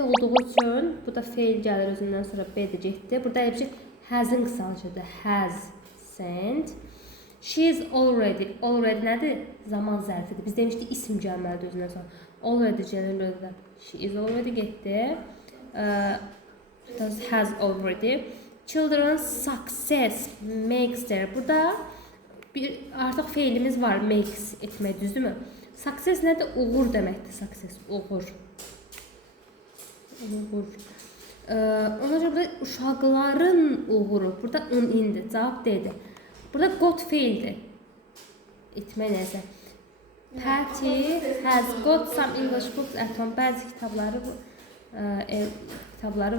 olduğu üçün bu da fail gəlir özündən sonra B də getdi. Burada elə bir şey has'ın qısalışıdır. Has sent. She is already. Already nədir? Zaman zərfidir. Biz demişdik isim gəlməlidir özündən sonra. Already gəlir. She is already getdi. Has already. Children's success makes their. Burada artıq feilimiz var. Makes etmək düzdürmü? Success nədir? Uğur deməkdir. Success uğur. Ona görə burada uşaqların uğuru. Burada indi. Cavab deyildi. Burada got feildir. Etmək nəzər. Patty has got some English books at home. Bəzi kitabları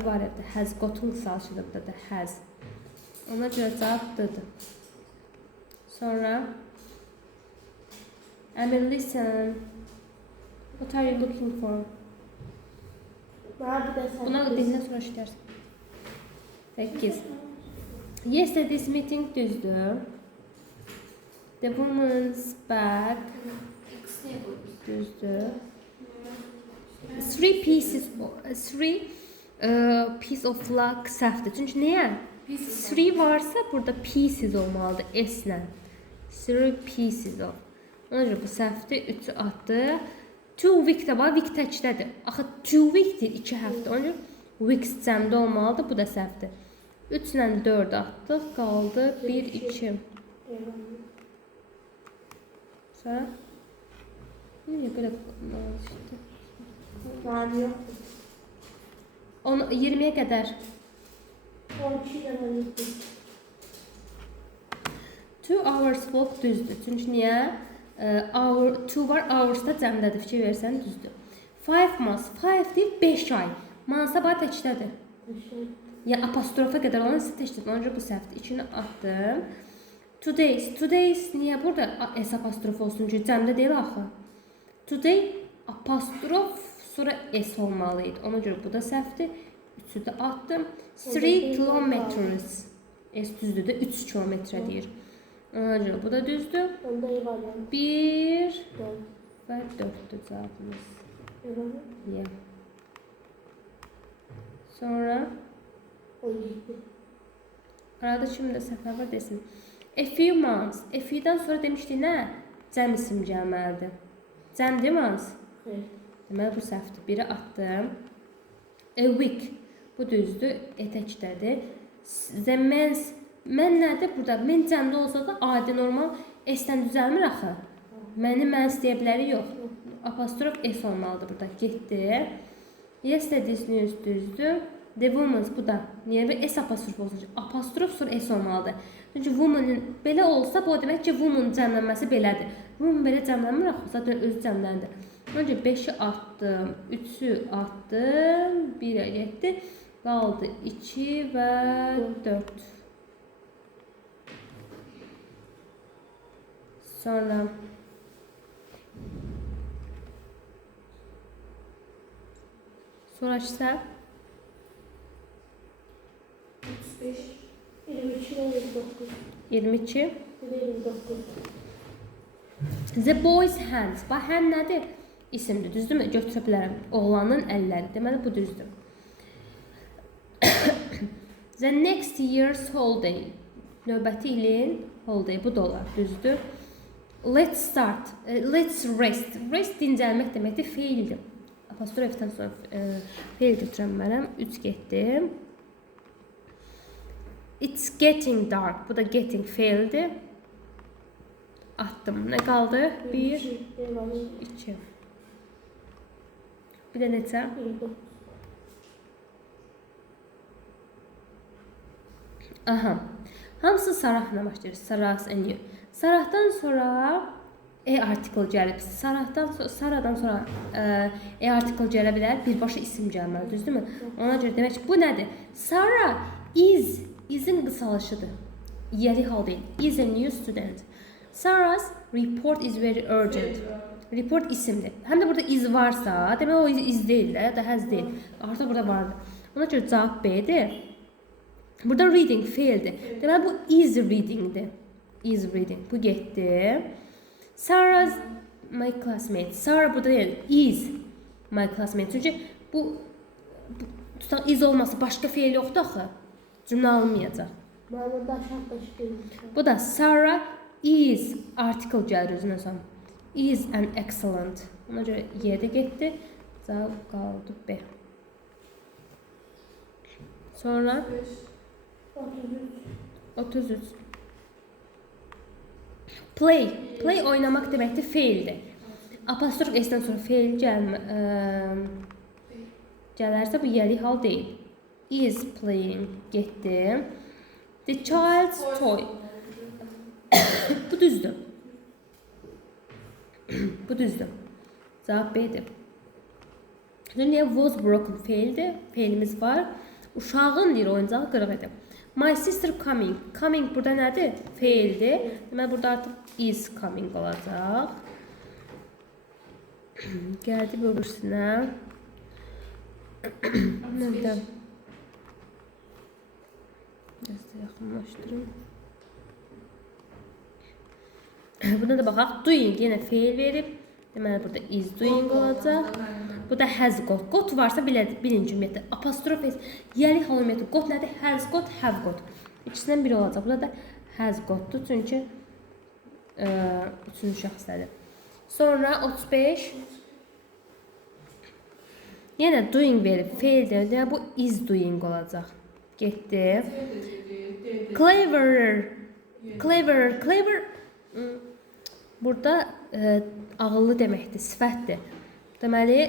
var evdə. Has got'un qısalışıdır burada da. Has. Ona görə cavab D-dir. Sonra Emil, listen. What are you looking for? Buna dindən sonra işlərsən. 8. Yesterday's meeting düzdür. The woman's back düzdür. Three piece of luck səhvdir. Çünki nəyə? Three varsa burada pieces olmalıdır S-lə. Three pieces of. Ona görə bu səhvdir. 3'ü atdı. 2 week də var. Week təkdədir. Axı 2 weekdir. 2 həftə. Ona görə weeks cəmdə olmalıdır. Bu da səhvdir. 3 ilə 4 atdıq. Qaldı 1, 2. Sonra? Niyə belə işte? 20'ye qədər. 2 hours walk düzdür. Çünki niyə? 2 var, hours da cəmdədir. Fikir versən düzdür. 5 months. 5 deyil, 5 ay. Mansa bax təkdədir. Ya apostrofa qədər olan isə təkdədir. Ona görə bu səhvdir. 2'ni atdım. Today's. Today's niyə burada S apostrof olsun? Çünki cəmdə deyil axı. Today apostrof sonra S olmalıydı. Ona görə bu da səhvdir. 3'ü də attım. 3 kilometers. S düzdür də 3 kilometre deyir. Ona görə bu da düzdür. 1 və 4'dür cavabımız. Yeah. Sonra arada şimdi səhvlər var desin. A few months. A few'dan sonra demişdik nə? Cəm isim gəlməlidir. Cəm deməz? Deməli bu səhvdir. 1'i attım. A week. Bu düzdür. Təkdədir. The men's. Mən nədir burada? Mən cəmdə olsa da adi normal S-dən düzəlmir axı. Məni məns deyə bilərik yox. Apostrof S olmalıdır burada. Getdi. Yesterday's news düzdür. The woman's bu da. Niyə bir S apostrof olsun? Apostrof sonra S olmalıdır. Çünki woman'ın belə olsa bu demək ki woman cəmlənməsi belədir. Woman belə cəmlənmir axı. Zaten özü cəmləndi. Önce 5'i attım. 3'ü attım. 1'e getdi. Qaldı 2 və 4. Sonra Sonrası 35 22 29 22 29 The boy's hands. Bax, hand nədir? İsimdir, düzdürmü? Götürə bilərəm. Oğlanın əlləri. Deməli, bu düzdür. The next year's holiday. Növbəti ilin holiday. Bu da olar, düzdür. Let's start. Let's rest. Rest dincəlmək deməkdir, feildir. Apostrofdan sonra feil götürəm mənəm. 3 getdi. It's getting dark. Bu da getting feildir. Attım. Nə qaldı? 1, 2. Bir də neçə? Aha. Hamısı Sarahla başlayır. Sarah's and you. Sarahdan sonra article gəlib. Sarahdan sonra article gələ bilər. Birbaşa isim gəlməli, düzdürmü? Ona görə demək ki, bu nədir? Sarah is. Is'in qısalışıdır. Yeri hal deyil. Is a new student. Sarah's report is very urgent. Report isimdir. Həm də burada is varsa, demək o is deyil də, ya da has deyil. Artıq burada vardır. Ona görə cavab B'dir. Burada reading feildir. Deməli bu is readingdir. Is reading. Bu getdi. Sarah's my classmate. Sarah burada deyil. Is my classmate. Çünki bu tutaq is olmasa başqa feil yoxdur axı. Cümlə alınmayacaq. Mənim daşaq daşıyım. Bu da Sarah is article gəlir özünə son. Is an excellent. Ona görə Y-də getdi. Cavab qaldı B. Sonra 33. Play. Play oynamaq deməkdir, feildir. Apostrof S-dən sonra feil gələrsə bu yəli hal deyil. Is playing getdi. The child's toy. Bu düzdür. Bu düzdür. Cavab B'dir. Niyə was broken feildir? Feilimiz var. Uşağın deyir oyuncağı qırıq idi. My sister coming. Coming burada nədir? Feildir. Deməli burada artıq is coming olacaq. Gəldi bu öbürsünə. Nədən? Biraz da yaxınlaşdırım. Buna da baxaq. Doing yenə feil verib. Deməli burada is doing olacaq. Bu da has got. Got varsa birinci ümumiyyətlə. Apostrof S. Yəli hal ümumiyyətlə. Got nədir? Has got, have got. İkisindən biri olacaq. Burada da has gotdur. Çünki üçüncü şəxslədir. Sonra 35. Yenə doing verib. Feildir. Yəni bu is doing olacaq. Getdi. Clever. Clever. Clever. Burada ağıllı deməkdir. Sifətdir. Deməli,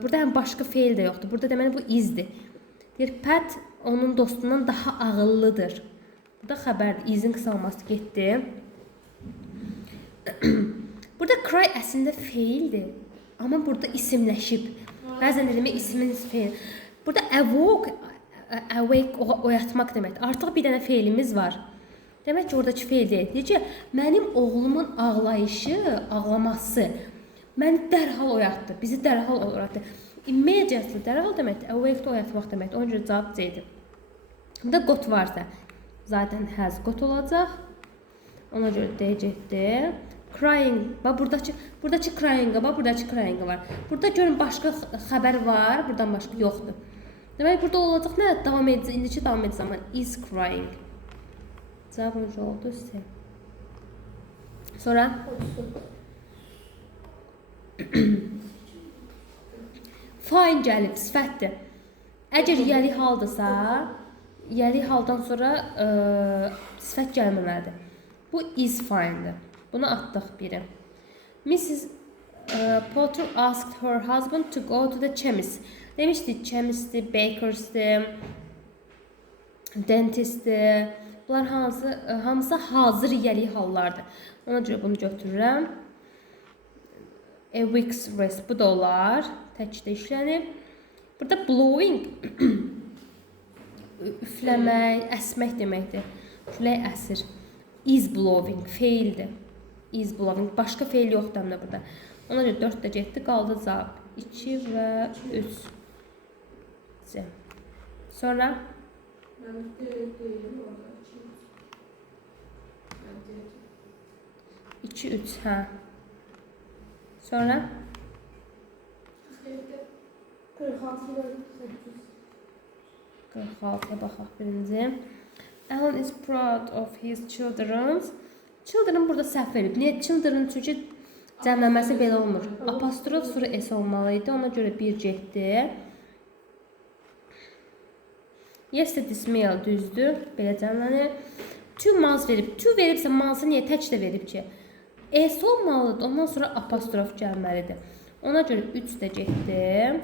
burada həm başqa feil də yoxdur. Burada deməli bu izdir. Deyir, Pat onun dostundan daha ağıllıdır. Bu da xəbərdir. İzin qısalması getdi. Burada cry əslində feildir. Amma burada isimləşib. Bəzən demək ismin feil. Burada awake oyatmaq deməkdir. Artıq bir dənə feilimiz var. Demək ki, oradakı feil deyil. Necə? Mənim oğlumun ağlayışı, ağlaması məni dərhal oyatdı. Bizi dərhal oyatdı. Immediately dərhal deməkdir. Awake oyatmaq deməkdir. Ona görə cavab C-dir. Burada got varsa zaten has got olacaq. Ona görə D getdi. Crying. Bax buradakı crying var, buradakı crying var. Burada görün başqa xəbər var, buradan başqa yoxdur. Demək burada olacaq nə? Davam edici, indiki davam edici zaman is crying. Cavab necə oldu sizə? Sonra fine gəlib, sifətdir. Əgər yəli haldırsa, yəli haldan sonra sifət gəlməməlidir. Bu is fine'dir. Bunu atdıq biri. Mrs. Potter asked her husband to go to the chemist. Demişdik, chemistdir, bakersdir, dentistdir. Bunlar hamısı hazır yəli hallardır. Ona görə bunu götürürəm. A week's rest. Bu da olar. Təkdə işlənib. Burada blowing üfləmək, əsmək deməkdir. Külək əsir. Is blowing. Feildir. Is blowing. Başqa feil yoxdur həmdə burada. Ona görə 4 də getdi. Qaldı cavab. 2 və 3. Sonra 2, 3, hə. Sonra 46'ya baxaq birinci. Alan is proud of his children. Children burada səhv verib. Niyə children? Çünki cəmləməsi belə olmur. Apostrof sonra S olmalıydı. Ona görə 1 getdi. Yesterday smell düzdür. Belə cəmlənir. Two months verib. Two veribsə months niyə tək də verib ki? S olmalıdır. Ondan sonra apostrof gəlməlidir. Ona görə 3 də getdi.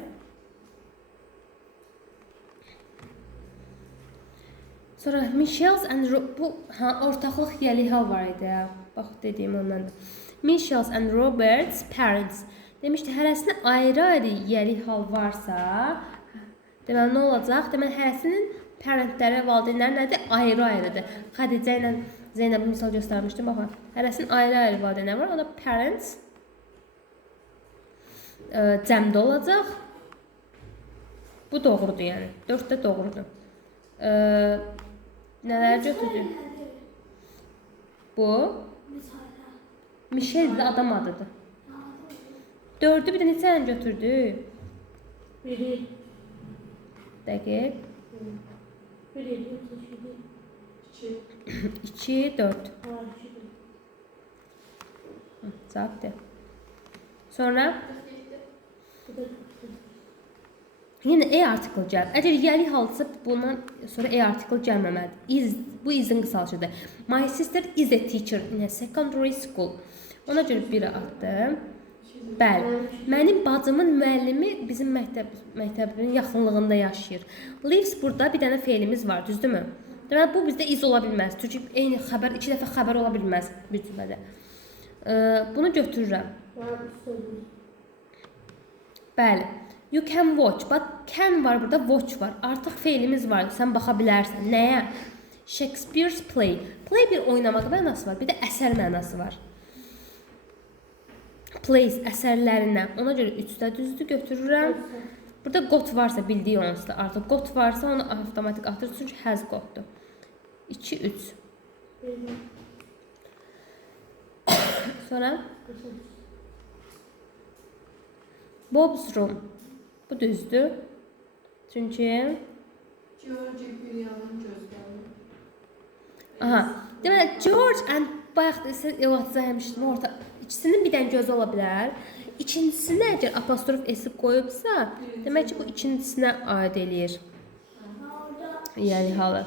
Sonra Michelle's and bu ortaqlıq yəli hal var idi. Bax dediyim ondan da. Michelle's and Robert's parents. Demişdi, hərəsində ayrı-ayrı yəli hal varsa, deməli nə olacaq? Deməli hərəsinin parentləri, valideynləri nədir? Ayrı-ayrıdır. Xədicə ilə Zeynəb misal göstərmişdim. Baxın, hərəsinin ayrı-ayrı valideynləri var. O da parents cəmdə olacaq. Bu doğrudur yəni. 4 də doğrudur. Nələr götürdü? Bu Michelle də adam adıdır. 4'ü bir də neçə götürdü? Biri. Dəqiq. 1, 2, 3, 2, 4. 4. Cavab de. Sonra Bu da yenə E article gəlir. Əgər yəli halsa bundan sonra E article gəlməməlidir. Bu izin qısalışıdır. My sister is a teacher in a secondary school. Ona görə 1-ə atdım. Bəli. Mənim bacımın müəllimi bizim məktəbin yaxınlığında yaşayır. Lives burada bir dənə feilimiz var, düzdürmü? Deməli bu bizdə iz ola bilməz. Çünki eyni xəbər 2 dəfə xəbər ola bilməz bir cümlədə. Bunu götürürəm. Bəli. You can watch, but can var burada, watch var. Artıq feilimiz var. Sən baxa bilərsən. Nəyə? Shakespeare's play. Play bir oynamaq mənası var, bir də əsər mənası var. Plays əsərlərindən. Ona görə 3-də düzdür götürürəm. Burada got varsa bildiyi onsuz da. Artıq got varsa onu avtomatik atır çünki has gotdur. 2, 3. Sonra Bob's room. Bu düzdür. Çünki George bir yalan gözlədi. aha. Deməli George and bayaq yazmışdım orta. İkisinin bir dənə gözü ola bilər. İkincisini əgər apostrof s qoyubsa, demək ki bu ikincisinə aid eləyir. Yəni halı.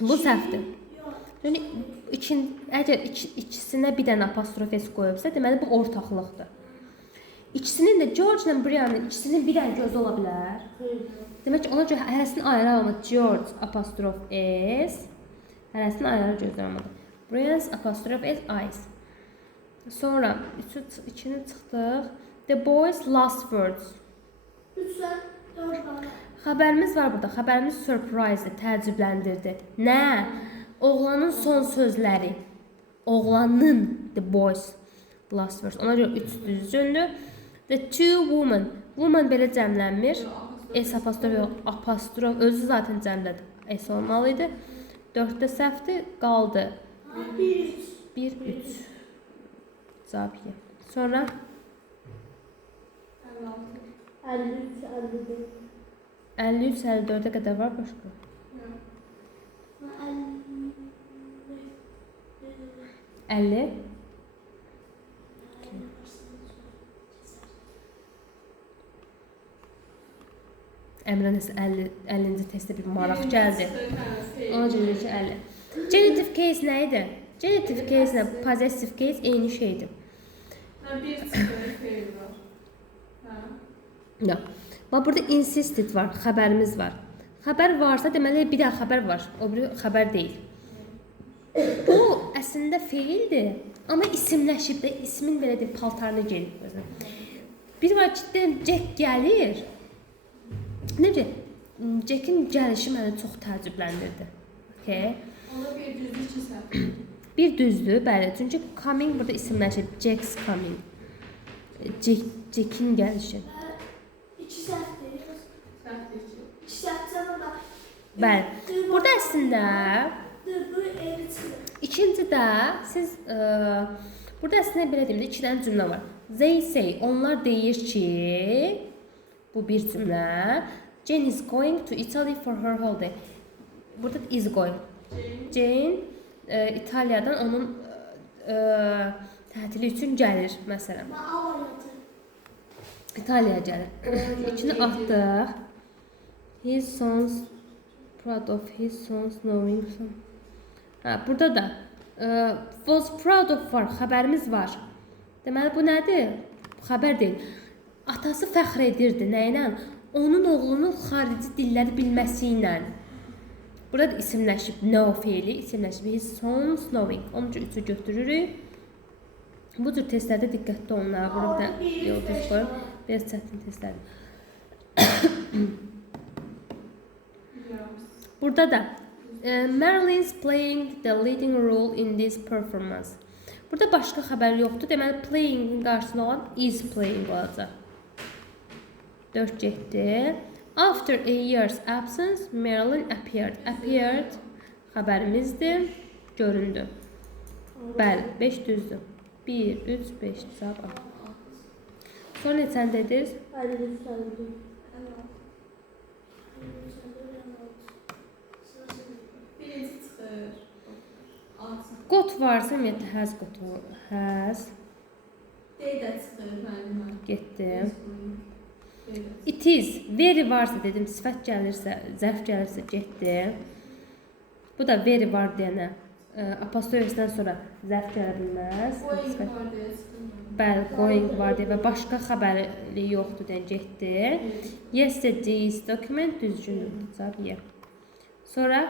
Bu səhvdir. Yəni əgər ikisinə bir dənə apostrof s qoyubsa, deməli bu ortaqlıqdır. İkisinin də George ilə Brian'ın ikisinin bir dənə gözü ola bilər. Demək ki ona görə hərəsini ayıralım. George apostrof s. Hərəsini ayrı gözləməlidir. Brian's apostrof s eyes. Sonra 2-ni çıxdıq. The boys last words. Xəbərimiz var burada. Xəbərimiz surprise-dir, təəccübləndirdi. Nə? Oğlanın son sözləri. Oğlanın, the boys last words. Ona görə 3 düzgündür. The two women. Woman belə cəmlənmir. S apostrof yox, apostrof özü zaten cəmlədir. S olmalıydı. 4-də səhvdir, qaldı. 1, 3. Cavab Y. Sonra 53, 54'e qədər var başqa. 50. Əmrə nəsə 50-ci testdə bir maraq gəldi. Ona görə ki 50. Genitive case nə idi? Genitive case ilə possessive case eyni şeydir. Bir çıxır feil var. Yox. Bax burada insisted var, xəbərimiz var. Xəbər varsa deməli bir daha xəbər var. O biri xəbər deyil. O əslində feildir, amma isimləşib də ismin belə də paltarını geyib özünə. Bir var ki, Jack gəlir. Necə? Jack'in gəlişi məni çox təəccübləndirdi. Okay. Ona bir düzdür, 2 səhv. Bir düzdür, bəli. Çünki coming burada isimləşib. Jack's coming. Jack'in gəlişi. 2 səhvdir. Səhvdir 2. 2 səhvdir ama Bəli. Burada əslində bu evi çıxır. ikincidə siz burada əslində belə deyim də 2 dənə cümlə var. They say, onlar deyir ki, bu bir cümlə. Jane is going to Italy for her holiday. Burada is going. Jane İtaliyadan onun tətili üçün gəlir məsələn. İtaliyaya gəlir. İçini atdıq. His sons proud of his sons knowing some. Burada da was proud of var, xəbərimiz var. Deməli bu nədir? Xəbər deyil. Atası fəxr edirdi nə ilə? Onun oğlunun xarici dilləri bilməsi ilə. Burada da isimləşib know feili, isimləşib his sons knowing. Onun üçün 3-ü götürürük. Bu cür testlərdə diqqətli olun. Burada yıldız qoyun. Biraz çətin testlərdir. Burada da Marilyn's playing the leading role in this performance. Burada başqa xəbər yoxdur. Deməli playing-in qarşısında olan is playing olacaq. 4 getdi. After a year's absence, Marilyn appeared. Appeared xəbərimizdir. Göründü. Bəli, 5 düzdür. 1, 3, 5 cavab. Sonra neçən dediniz? 53 sayıldı. Birinci çıxır. Altı. Got varsa ümumiyyətlə has got var. Has. D də çıxır müəllimə. Getdim. D də. It is. Very varsa dedim. Sifət gəlirsə, zərf gəlirsə getdim. Bu da very var deyənə. Apostrofdan sonra zərf gələ bilməz. Going Sifət- var deyə çıxır. Bəli, going var deyə və başqa xəbərli yoxdur deyə getdi. Yesterday's document düzgündür. Cavab ye. Sonra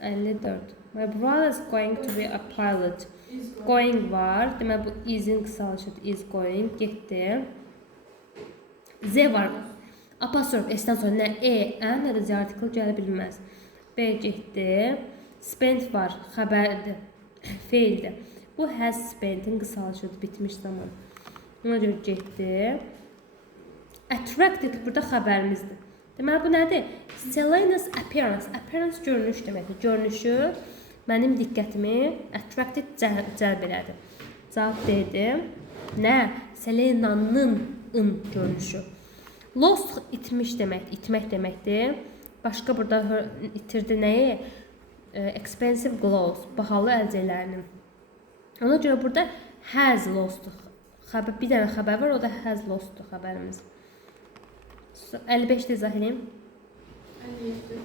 54. My brother is going to be a pilot. Is Going var. Demək bu is-in qısalışıdır. Is going. Getdi. Z var. Apostrof S-dən sonra nə E, N, nə də Z artikl gələ bilməz. B getdi. Spent var. Xəbərdir. Feildir. Bu has spent-in qısalışıdır. Bitmiş zaman. Ona görə getdi. Attracted burada xəbərimizdir. Deməli bu nədir? Selena's appearance. Appearance görünüş deməkdir. Görünüşü mənim diqqətimi attracted cəlb elədi. Cavab dedim. Nə? Selena'nın görünüşü. Lost itmiş deməkdir. İtmək deməkdir. Başqa burada itirdi nəyi? Expensive clothes. Bahalı əlcəklərini. Ona görə burada has lost. Bir dənə xəbər var, o da has lost xəbərimiz. 55 də izah edeyim. 57.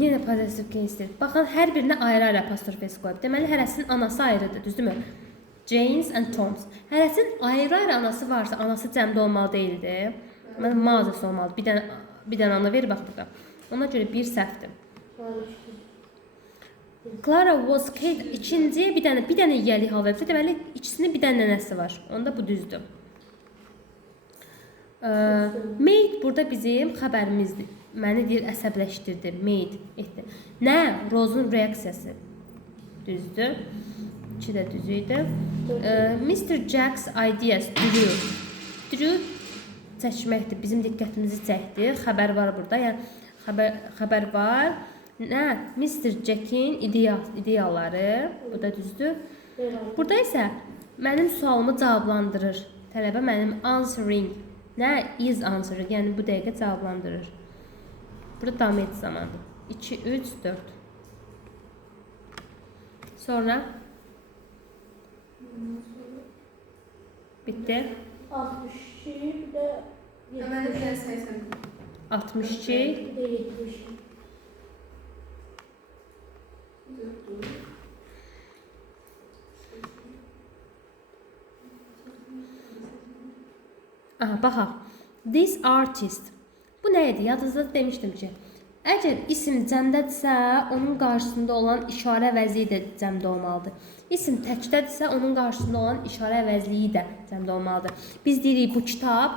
Yenə possessive case'dir. Baxın, hər birinə ayrı-ayrı apostrof s qoyub. Deməli, hərəsinin anası ayrıdır, düzdürmü? Jane's and Tom's. Hərəsinin ayrı-ayrı anası varsa, anası cəmdə olmalı deyildi. Deməli, mazisi olmalı. Bir dənə ana verir, bax burada. Ona görə bir səhvdir. Clara was cake. İkinciyə bir dənə yiyəli hal veribsə, deməli, ikisinin bir dənə nənəsi var. Onda bu düzdür. Made burada bizim xəbərimizdir. Məni deyir, əsəbləşdirdi. Made etdi. Nə? Rose'un reaksiyası. Düzdür. 2 də düz idi. Mr. Jack's ideas. Drew çəkməkdir. Bizim diqqətimizi çəkdi. Xəbər var burada. Yəni, xəbər var. Nə? Mr. Jack'in ideyaları. Bu da düzdür. Burada isə mənim sualımı cavablandırır. Tələbə mənim answering. Nə? Is answering. Yəni, bu dəqiqə cavablandırır. Burada davam et zamandır. 2, 3, 4. Sonra bitti. 62 bir də Hemen de 80. 62. bir də 70. Aha, baxaq. This artist. Bu nə idi? Yadınızda demişdim ki, əgər isim cəmdədirsə, onun qarşısında olan işarə əvəzliyi də cəmdə olmalıdır. İsim təkdədirsə, onun qarşısında olan işarə əvəzliyi də cəmdə olmalıdır. Biz deyirik bu kitab,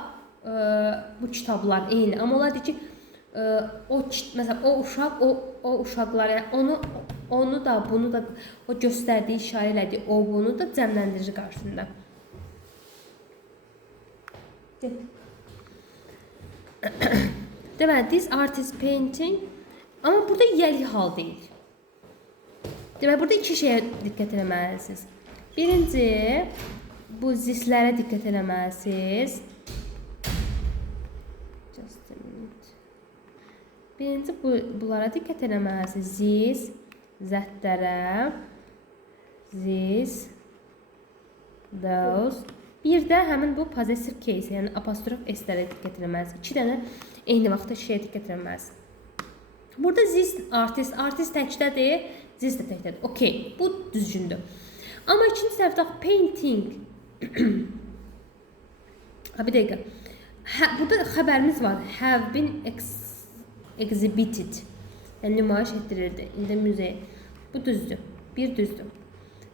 bu kitablar eyni. Amma olar ki, məsələn, o uşaq, o uşaqlar, yəni onu da, bunu da, o göstərdiyi, işarə elədiyi, o bunu da cəmləndirir qarşısında. Deməli, this artist painting, amma burada yiyəli hal deyil. Deməli, burada iki şeyə diqqət eləməlisiniz. Birinci, bu zislərə diqqət eləməlisiniz. Just a minute. Birinci, bunlara diqqət eləməlisiniz. Zis, zətlərə, zis, those. Bir də həmin bu possessive case, yəni apostrof s-lərə diqqət eləməlisiniz. İki dənə eyni vaxtda şeyə diqqət eləməlisiniz. Burada this artist təkdədir, this də təkdədir. Okey, bu düzgündür. Amma ikinci tərəfdə painting. Bir dəqiqə. Burada xəbərimiz var. Have been exhibited. Yəni nümayiş etdirildi. İndi müzeyə. Bu düzdür. Bir düzdür.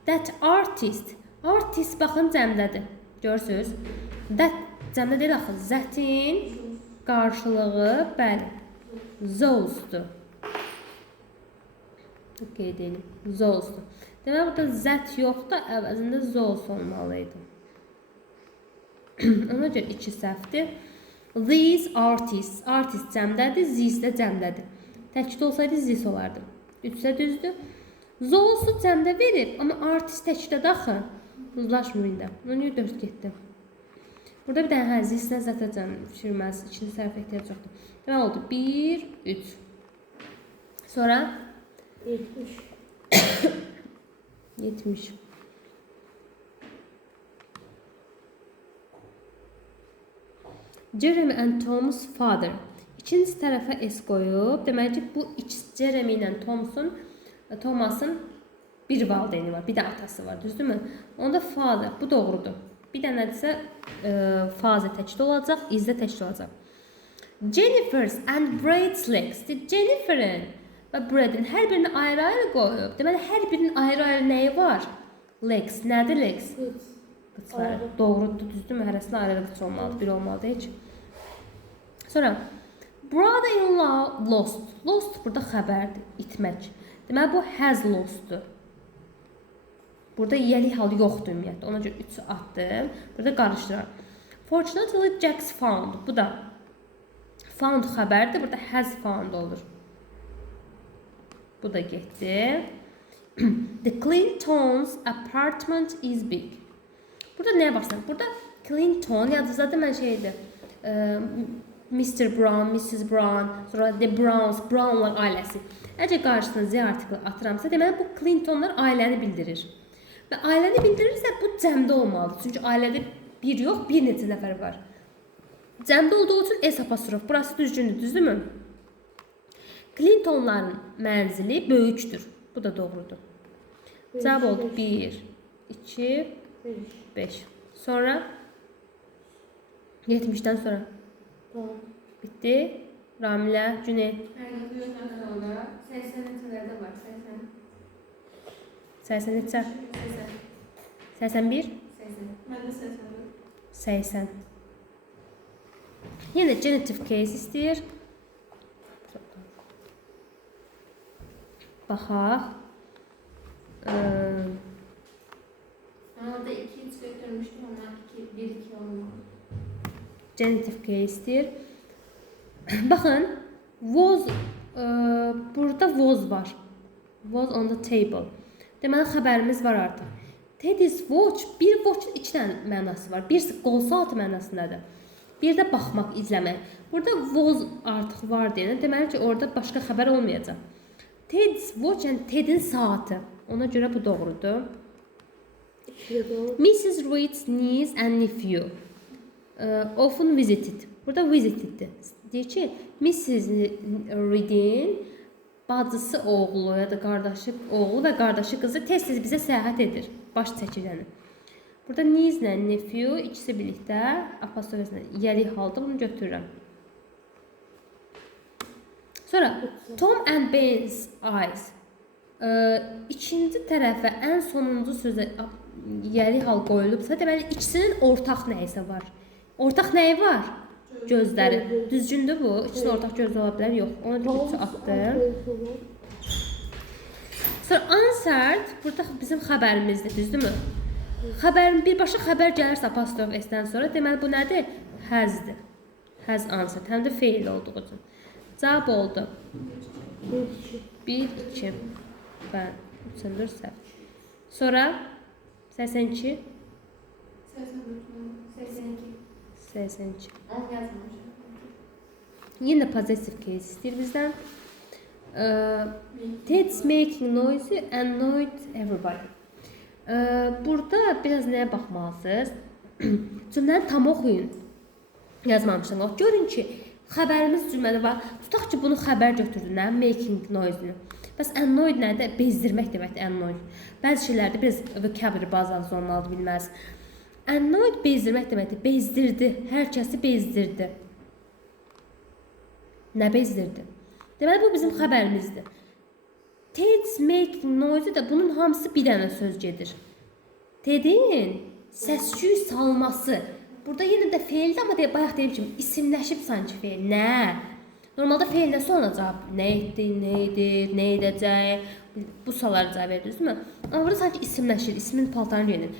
That artist. Artist baxın cəmdədir. Görürsünüz? That cəmdə deyil axı. Zətin qarşılığı, bəli, those-dur. Qeyd edelim. Those-dur. Demək, burada zət yoxdur, əvəzində those olmalıydı. Ona görə iki səhvdir. These artists. Artist cəmdədir, these də cəmdədir. Təkdə olsaydı this olardı. Üçsə düzdür. Those cəmdə verib, amma artist təkdə daxı. Uzlaşmır indi. Onu niyə 4 getdi? Burada bir dənə zisnə zətəcəm düşürməz. İkinci sərf ehtiyac yoxdur. Demək oldu. 1, 3. Sonra 70. 70. Jeremy and Tom's father. İkinci tərəfə S qoyub. Deməli ki, bu Jeremy ilə Thomas'ın bir valideyni var, bir də atası var, düzdürmü? Onda father, bu doğrudur. Bir dənə isə faze təkdə olacaq, izdə təkdə olacaq. Jennifer's and Brad's legs. Jennifer'in və Brad'in hər birini ayrı-ayrı qoyub. Deməli, hər birinin ayrı-ayrı nəyi var? Legs. Nədir legs? Qıçları. Doğrudur, düzdürmü? Hərəsində ayrı qıç olmalıdır, bir olmalıdır heç. Sonra, brother-in-law lost. Lost burada xəbərdir, itmək. Deməli, bu has lostdur. Burada yiyəlik hal yoxdur ümumiyyətlə. Ona görə 3'ü atdım. Burada qarışdırıram. Fortunately, Jack's found. Bu da found xəbərdir. Burada has found olur. Bu da getdi. The Clintons' apartment is big. Burada nəyə baxsan? Burada Clinton, yadınızda mən şeydir. Mr. Brown, Mrs. Brown, sonra The Browns, Brownlar ailəsi. Əgər qarşısına Z artikli atıramsa, deməli bu Clintonlar ailəni bildirir. Və ailəni bildirirsə, bu cəmdə olmalıdır. Çünki ailədə bir yox, bir neçə nəfər var. Cəmdə olduğu üçün S apostrof. Burası düzgündür, düzdürmü? Clintonların mənzili böyükdür. Bu da doğrudur. Cavab oldu 1, 2, 5. Sonra 70'den sonra. Bitti. Ramilə, Cüneyt. 80 neçələrdə var? 80 neçə? 80. 81? 80. Məndə 80. 80. Yenə genitive case istəyir. Baxaq. Orada 2-3 götürmüşdüm ama 1-2 olmalı. Genitive case istəyir. Baxın, was burada was var. Was on the table. Deməli xəbərimiz var artıq. Teddy's watch, bir watch-un 2 dənə mənası var. Birisi qol saatı mənasındadır. Bir də baxmaq, izləmək. Burada was artıq var deyən, deməli ki, orada başqa xəbər olmayacaq. Teddy's watch, yəni Ted'in saatı. Ona görə bu doğrudur. Mrs. Reed's niece and nephew often visited. Burada visiteddir. Deyir ki, Mrs. Reed'in bacısı oğlu ya da qardaşı oğlu və qardaşı qızı tez-tez bizə səyahət edir. Baş çəkiləni. Burada niece ilə nephew ikisi birlikdə apostrofla yəlik halda bunu götürürəm. Sonra Tom and Ben's eyes. İkinci tərəfə ən sonuncu sözə yəlik hal qoyulubsa, deməli ikisinin ortaq nəyisə var. Ortaq nəyi var? Gözləri. Düzgündür bu. İkisinin ortaq gözü ola bilər. Yox. Ona görə atdım. Sonra answered burada bizim xəbərimizdir, düzdürmü? Xəbərin birbaşa xəbər gəlirsə apostrof S-dən sonra, deməli bu nədir? Has'dir. Has answered. Həm də feil olduğu üçün. Cavab oldu. 1, 2. Bəli. 3-4 səhv. Sonra 82. 82. 82. 10 yazmamışım. Yine possessive case istəyir bizdən. Ted's making noise and annoyed everybody. Burada biraz nəyə baxmalısınız? Cümləni tam oxuyun. Yazmamışsın. Görün ki, xəbərimiz cümlədə var. Tutaq ki, bunu xəbər götürdün, nə? Making noise-ünü. Bəs annoyed nədir? Bezdirmək deməkdir, annoyed. Bəzi şeylərdə biraz vocabulary bazanız olmalıdır, bilməz. Annoyed bezdirmək deməkdir. Bezdirdi. Hər kəsi bezdirdi. Nə bezdirdi? Deməli, bu bizim xəbərimizdir. Ted's making noise də bunun hamısı bir dənə söz gedir. Ted'in səs-küy salması. Burada yenə də feildir, amma bayaq deyim kimi isimləşib sanki feil. Nə? Normalda feildən sonra cavab nə etdi, nə edir, nə edəcək. Bu suallara cavab verir, düzdürmü? Amma burada sanki isimləşir, ismin paltarını verir.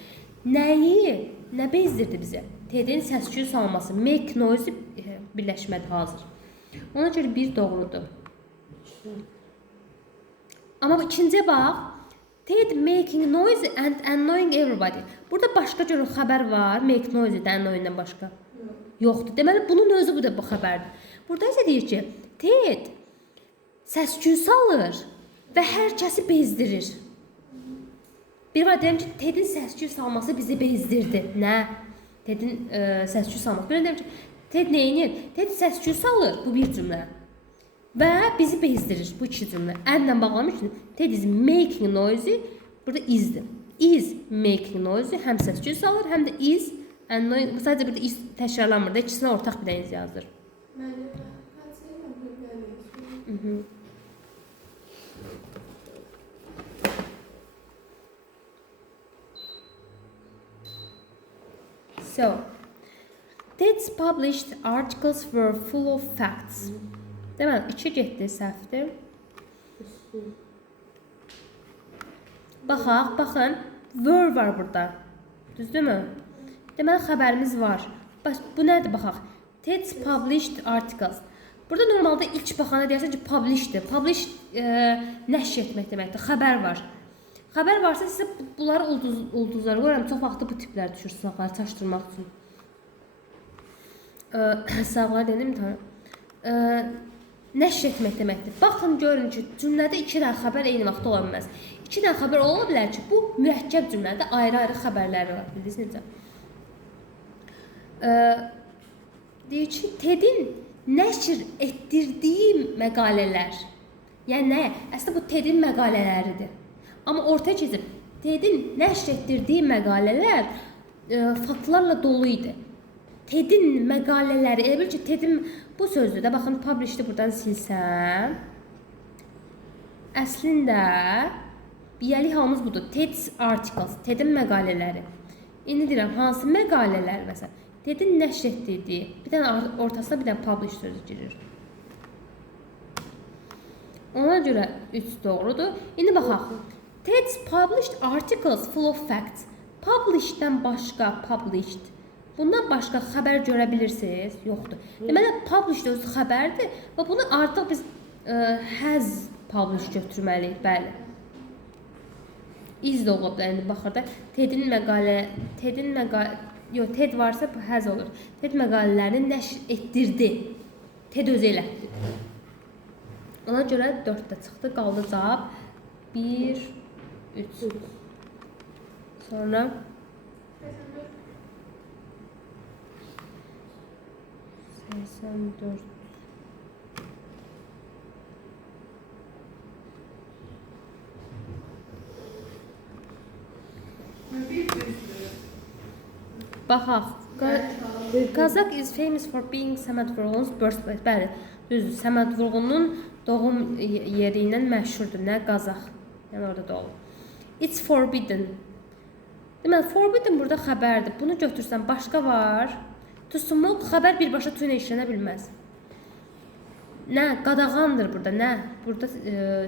Nəyi, nə bezdirdi bizə? Ted'in səs-küy salması, make noise birləşmədi hazır. Ona görə bir doğrudur. Amma ikinciyə bax, Ted making noise and annoying everybody. Burada başqa cür xəbər var, make noise-dən annoying-dən başqa. Yoxdur. Deməli bunun özü bu da bu xəbərdir. Burada isə deyir ki, Ted səs-küy salır və hər kəsi bezdirir. Bir var deyirəm ki, Tedin səs-küy salması bizi bezdirdi. Nə? Tedin səs-küy salması. Bir deyirəm ki, Ted nə edir? Ted səs-küy salır, bu bir cümlə. Və bizi bezdirir, bu iki cümlə. Ənlə bağlamaq üçün Ted is making noise, burada is-dir. Is making noise, həm səs-küy salır, həm də is annoying. Sadəcə burada is təkrarlanmır da, ikisinə ortaq bir dəniz yazdır. So, Ted's published articles were full of facts. Deməli, 2 getdi, səhvdir. Baxaq, baxın, were var burada. Düzdürmü? Deməli, xəbərimiz var. Bu nədir, baxaq? Ted's published articles. Burada normalda ilk baxana deyərsən ki, publishdir. Publish nəşr etmək deməkdir, xəbər var. Xəbər varsa sizə bunları ulduzlara qoyuram. Çox vaxtı bu tiplər düşür sınaqları çaşdırmaq üçün. Sağlar dedim imtihanı. Nəşr etmək deməkdir. Baxın, görün ki, cümlədə 2 dənə xəbər eyni vaxtda ola bilməz. 2 dənə xəbər ola bilər ki, bu mürəkkəb cümlədə ayrı-ayrı xəbərləri var. Bildiniz necə? Deyir ki, Tedin nəşr etdirdiyi məqalələr. Yəni nə? Əslində bu Tedin məqalələridir. Amma ortaya keçib, Tedin nəşr etdirdiyi məqalələr faktlarla dolu idi. Tedin məqalələri, elə bil ki, Tedin bu sözdür də, baxın, publish'ı buradan silsəm. Əslində, biyəlik halımız budur. Ted's articles, Tedin məqalələri. İndi deyirəm, hansı məqalələr məsələn? Tedin nəşr etdirdiyi, bir dənə ortasına bir dənə publish sözü girir. Ona görə 3 doğrudur. İndi baxaq. Ted's published articles full of facts. Publish'dən başqa, published. Bundan başqa xəbər görə bilirsiniz? Yoxdur. Deməli, published özü xəbərdir və bunu artıq biz has published götürməliyik, bəli. Is də ola bilər, indi baxır da. Ted varsa bu has olur. Ted məqalələrini nəşr etdirdi. Ted özü elətdi. Ona görə 4-də çıxdı, qaldı cavab 1, 3. Sonra 84. Baxaq. Kazakh is famous for being Səməd Vurğun's birthplace. Bəli, düzdür. Səməd Vurğunun doğum yeri ilə məşhurdur. Nə? Qazaq. Yəni orada doğulur. It's forbidden. Deməli, forbidden burada xəbərdir. Bunu götürsən, başqa var. To smoke xəbər birbaşa tu ilə işlənə bilməz. Nə? Qadağandır burada. Nə? Burada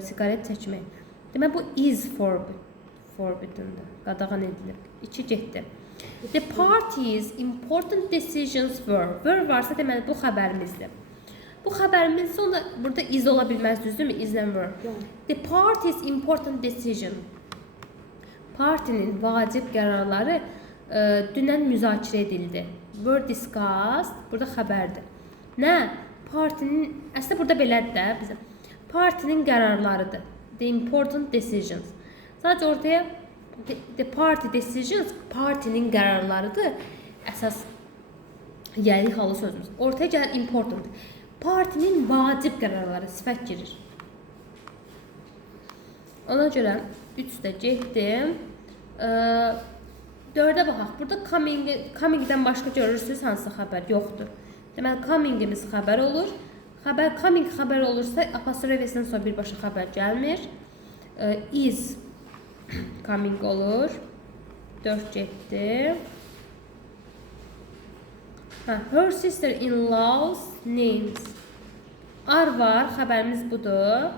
siqaret çəkmək. Deməli, bu is forbidden-dir. Qadağan edilir. 2 getdi. The party's important decisions were. Were varsa deməli, bu xəbərimizdir. Bu xəbərimiz sonra burada is ola bilməz, düzdürmü? Is'dən were. The party's important decision. Partinin vacib qərarları dünən müzakirə edildi. Were discussed, burada xəbərdir. Nə? Partinin, əslində burada belədir də bizim. Partinin qərarlarıdır. The important decisions. Sadəcə ortaya the party decisions, partinin qərarlarıdır. Əsas gəlir halı sözümüz. Ortaya gəlir important. Partinin vacib qərarları sifət girir. Ona görə 3-də getdim. 4-ə baxaq. Burada coming-dən başqa görürsünüz hansı xəbər? Yoxdur. Deməli, coming-imiz xəbər olur. Coming xəbər olursa, apostrofesindən sonra birbaşa xəbər gəlmir. Is coming olur. 4 getdi. Her sister-in-law's names. Ar var, xəbərimiz budur.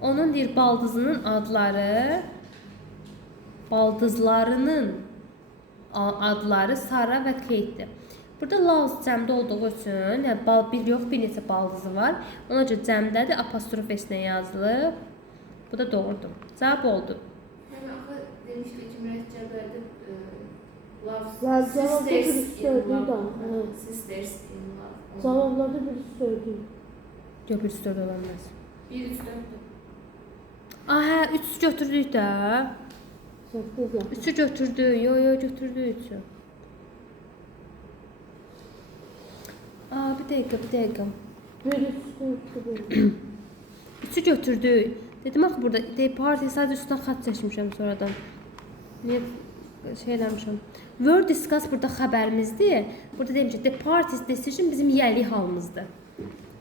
Onun deyir, baldızının adları, baldızlarının adları Sara və Kate'dir. Burada loves cəmdə olduğu üçün, yəni bir yox, bir neçə baldızı var. Ona görə cəmdədir, apostrof esinə yazılıb. Bu da doğrudur. Cavab oldu. Yəni Love. Cavabda Sisters birisi in söyledi love. de. Sisters in love. Cavablarda birisi söyledi. Yox, bir üstə olanmaz. 1, 3, 4. Ah, hə, 3 götürdük də. 8 ya. 3'ü götürdük. Yo, götürdük 3'ü. Aa, bir dəqiqə. Birisi 3'ü götürdük. Dedim axı burada day party sadəcə üstündən xətt çəkmişəm sonradan. Niyə şey eləmişəm? Word discuss burada xəbərimizdir. Burada demişik the party's decision bizim yəli halımızdır.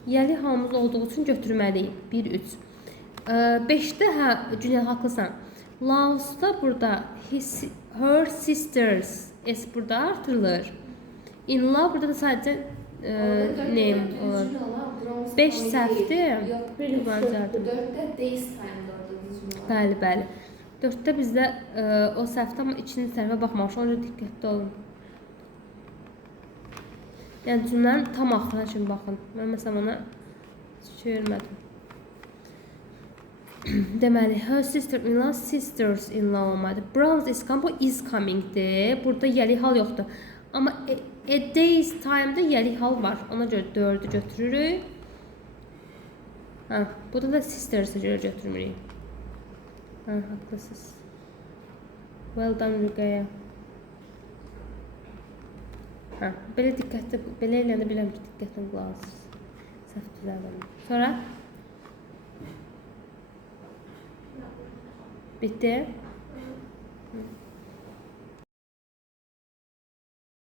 Yəli halımız olduğu üçün götürməliyik. 1 3. 5-də hə, Cüneyt haqlısan. Loves-da burada her sisters s burada artırılır. In love burada da sadəcə name olur. 5 səhvdir. Yox, Bence 4'te days time'da orada düzgün olan. Bəli. 4-də bizdə o səhvdə amma ikinci tərəfə baxmamışıq. Ona görə diqqətli olun. Yəni cümlənin tam axırına kimi baxın. Mən məsələn ona çevirmədim. Deməli, her sister-in-law, sisters-in-law olmadı. Brown's is coming, bu is coming-dir. Burada yəli hal yoxdur. Amma a day's time-da yəli hal var. Ona görə 4-ü götürürük. Hə, burada da sisters-ə görə götürmürük. Hə, haqlısınız. Well done, Rüqəyə. Hə, belə diqqətli, belə eləndə biləm ki, diqqətli qulaq asırsınız. Səhv düzəldim. Sonra? Bitti.